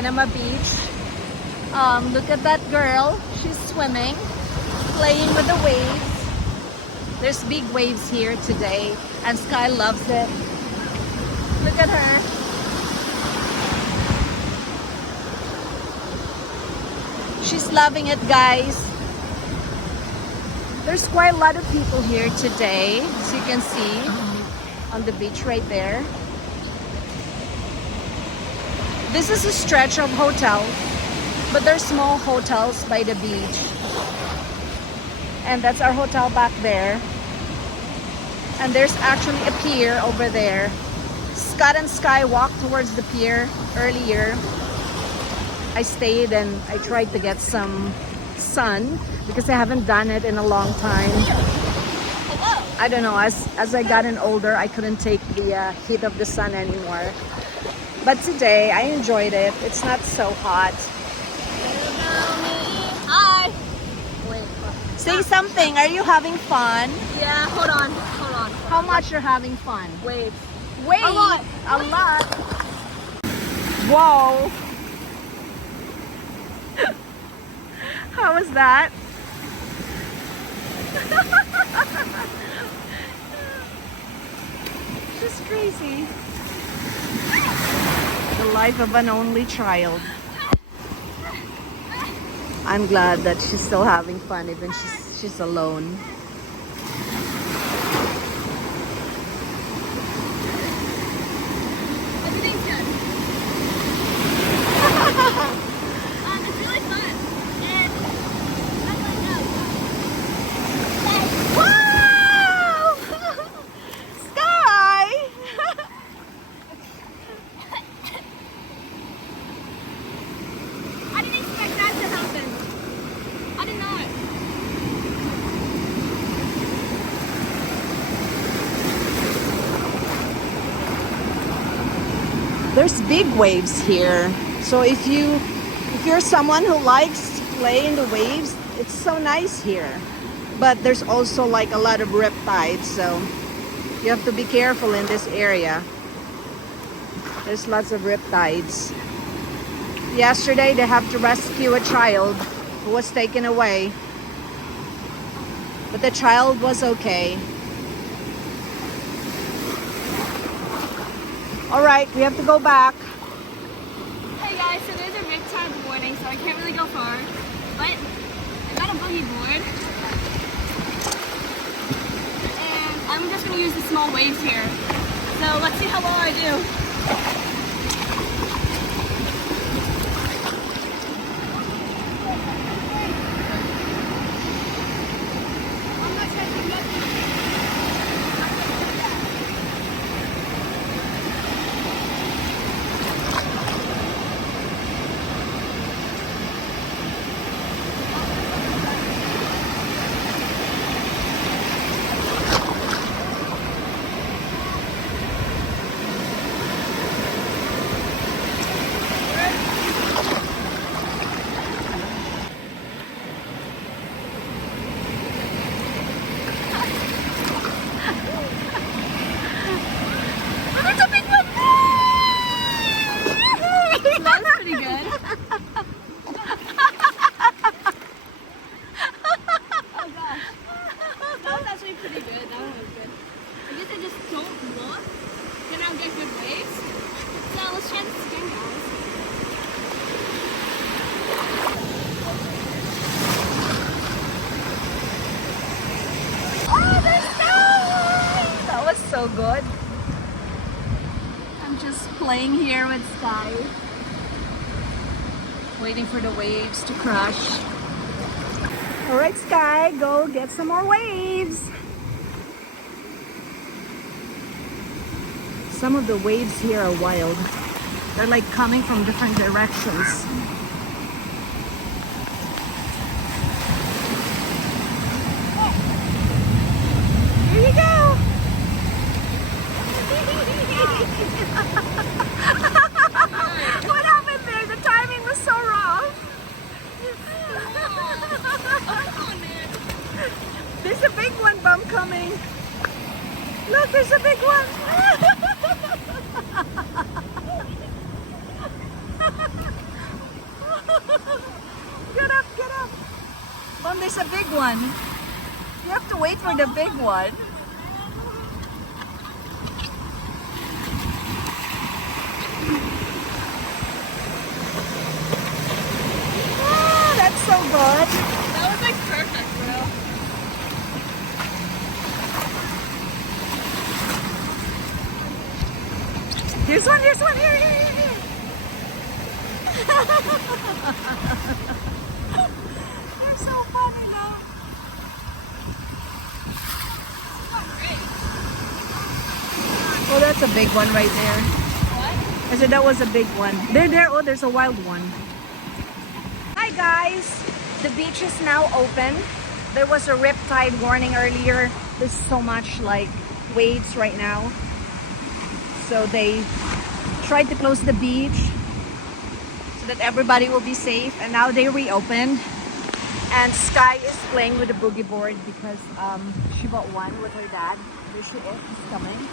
Panama Beach. Look at that girl. She's swimming, playing with the waves. There's big waves here today, and Sky loves it. Look at her. She's loving it, guys. There's quite a lot of people here today, as you can see on the beach right there. This is a stretch of hotels, but there's small hotels by the beach. And that's our hotel back there. And there's actually a pier over there. Scott and Sky walked towards the pier earlier. I stayed and I tried to get some sun because I haven't done it in a long time. I don't know, as I gotten older, I couldn't take the heat of the sun anymore. But today, I enjoyed it. It's not so hot. Hi. Wait. Say something. Are you having fun? Yeah, hold on. How much you're having fun? Wait. Wait. A lot. A lot. Whoa. How was that? She's crazy. The life of an only child. I'm glad that she's still having fun even she's alone. Everything's good. It's really fun. And I'm like, Wow! Sky! I didn't expect that to happen. I did not. There's big waves here. So if you're someone who likes to play in the waves, it's so nice here. But there's also like a lot of riptides, so you have to be careful in this area. There's lots of riptides. Yesterday they have to rescue a child who was taken away. But the child was okay. All right, we have to go back. Hey guys, so there's a riptide warning, so I can't really go far. But I got a boogie board. And I'm just going to use the small waves here. So let's see how well I do. I'm not touching nothing. So good. I'm just playing here with Sky, waiting for the waves to crash. All right, Sky, go get some more waves. Some of the waves here are wild. They're like coming from different directions. Here you go. What happened there? The timing was so wrong. There's a big one, Bum, coming. Look, there's a big one. there's a big one. You have to wait for the big one. Ah, that's so good. That was like perfect, bro. Here's one, here, here. You're so funny, love. Oh, that's a big one right there. What? I said that was a big one. There. Oh, there's a wild one. Hi, guys. The beach is now open. There was a riptide warning earlier. There's so much like waves right now. So they tried to close the beach so that everybody will be safe. And now they reopened. And Sky is playing with the boogie board because she bought one with her dad. There she is. She's coming.